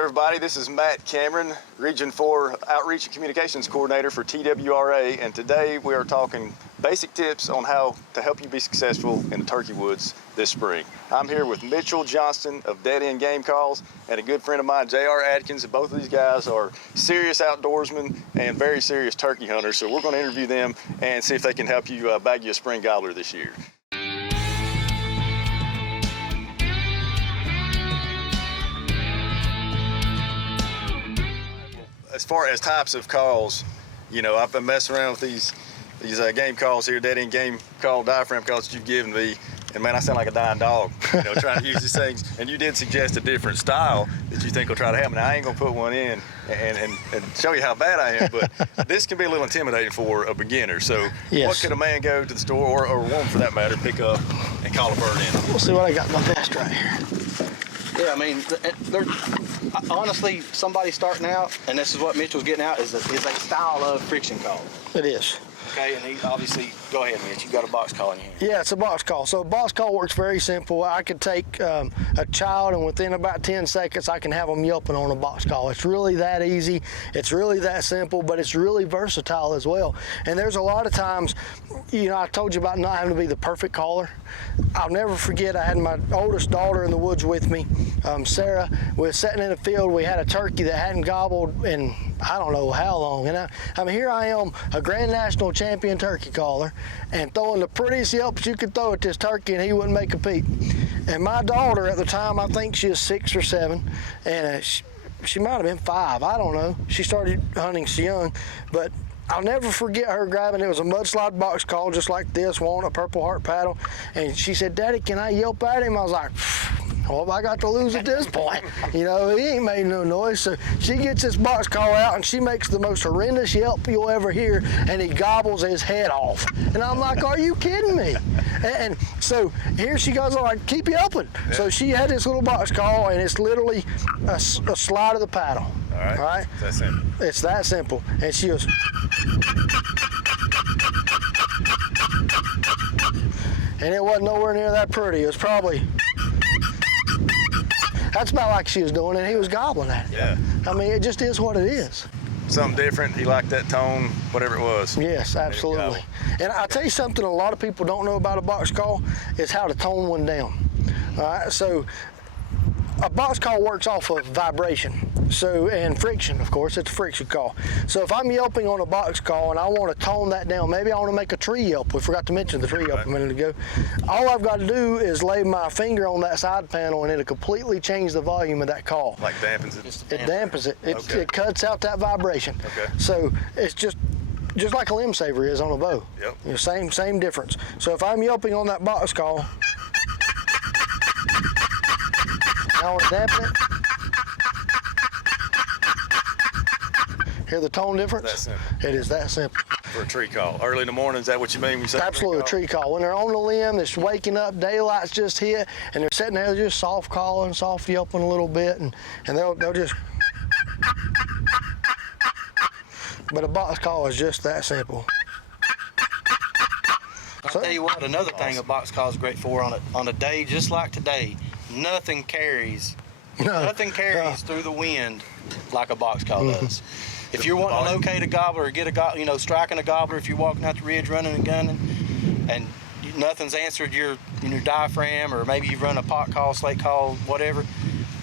everybody, this is Matt Cameron, Region 4 Outreach and Communications Coordinator for TWRA, and today we are talking basic tips on how to help you be successful in the turkey woods this spring. I'm here with Mitchell Johnston of Dead End Game Calls and a good friend of mine, J.R. Adkins, and both of these guys are serious outdoorsmen and very serious turkey hunters, so we're going to interview them and see if they can help you bag you a spring gobbler this year. As far as types of calls, you know, I've been messing around with these game calls here, dead end game call diaphragm calls that you've given me, and man, I sound like a dying dog, you know, trying to use these things. And you did suggest a different style that you think will try to help me. Now, I ain't gonna put one in and show you how bad I am, but this can be a little intimidating for a beginner. So yes. What could a man go to the store, or a woman for that matter, pick up and call a bird in? We'll see what I got in my vest right here. Yeah, I mean, honestly, somebody starting out, and this is what Mitchell's getting out, is a style of friction call. It is. Okay, and he obviously, go ahead, Mitch, you got a box call in your hand. Yeah, it's a box call. So a box call works very simple. I could take a child, and within about 10 seconds, I can have them yelping on a box call. It's really that easy. It's really that simple, but it's really versatile as well. And there's a lot of times, you know, I told you about not having to be the perfect caller. I'll never forget, I had my oldest daughter in the woods with me, Sarah. We were sitting in a field. We had a turkey that hadn't gobbled in I don't know how long. And I mean, here I am, a Grand National champion turkey caller, and throwing the prettiest yelps you could throw at this turkey, and he wouldn't make a peep. And my daughter at the time, I think she was 6 or 7, and she might have been 5, I don't know. She started hunting so young, but I'll never forget her grabbing, it was a mudslide box call just like this, one, a Purple Heart paddle, and she said, "Daddy, can I yelp at him?" I was like, "What have I got to lose at this point?" You know, he ain't made no noise. So she gets this box call out, and she makes the most horrendous yelp you'll ever hear, and he gobbles his head off. And I'm like, "Are you kidding me?" And so here she goes, I'm like, "Keep yelping." Yeah. So she had this little box call, and it's literally a slide of the paddle. All right. It's that simple. It's that simple. And she goes, and it wasn't nowhere near that pretty. It was probably, that's about like she was doing, and he was gobbling at it. Yeah. I mean, it just is what it is. Something different. He liked that tone, whatever it was. Yes, absolutely. And I'll tell you something a lot of people don't know about a box call is how to tone one down. All right, so a box call works off of vibration. So, and friction, of course, it's a friction call. So if I'm yelping on a box call and I want to tone that down, maybe I want to make a tree yelp. We forgot to mention the tree yelp a minute ago. All I've got to do is lay my finger on that side panel, and it'll completely change the volume of that call. Like dampens it? It dampens it. It cuts out that vibration. Okay. So it's just like a limb saver is on a bow. Yep. You know, same difference. So if I'm yelping on that box call, I want to dampen it. Hear the tone difference? That simple. It is that simple. For a tree call. Early in the morning, is that what you mean when you say absolutely, a tree call? When they're on the limb, they're waking up, daylight's just hit, and they're sitting there just soft calling, soft yelping a little bit, and they'll just. But a box call is just that simple. I'll tell you what, another thing a box call is great for on a day just like today, nothing carries through the wind like a box call does. If you're wanting to locate a gobbler or get a gobbler, you know, striking a gobbler, if you're walking out the ridge running and gunning, and nothing's answered your diaphragm, or maybe you've run a pot call, slate call, whatever,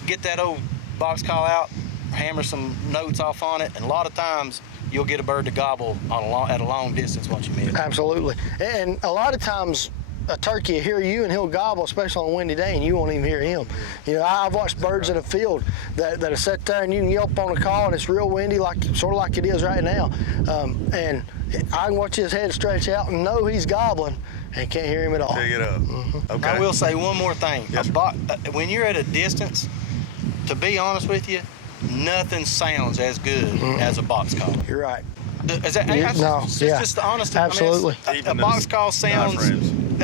get that old box call out, hammer some notes off on it, and a lot of times you'll get a bird to gobble at a long distance once you meet it. Absolutely. And a lot of times a turkey will hear you and he'll gobble, especially on a windy day, and you won't even hear him. You know, I've watched birds in a field that are sit there and you can yelp on a call and it's real windy, sort of like it is right now. And I can watch his head stretch out and know he's gobbling and can't hear him at all. Pick it up. Okay. I will say one more thing. Yes, when you're at a distance, to be honest with you, nothing sounds as good as a box call. You're right. Is that, just the honest. Absolutely. I mean, a box call sounds.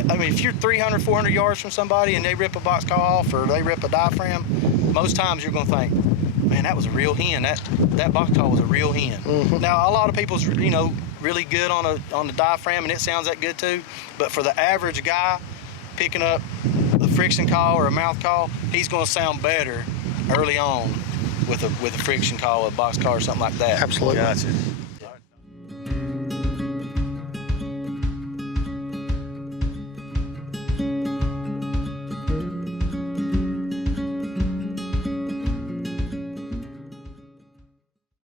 I mean, if you're 300, 400 yards from somebody and they rip a box call off or they rip a diaphragm, most times you're going to think, "Man, that was a real hen. That box call was a real hen." Now, a lot of people's, you know, really good on the diaphragm, and it sounds that good too. But for the average guy picking up a friction call or a mouth call, he's going to sound better early on with a friction call, a box call, or something like that. Absolutely. Gotcha.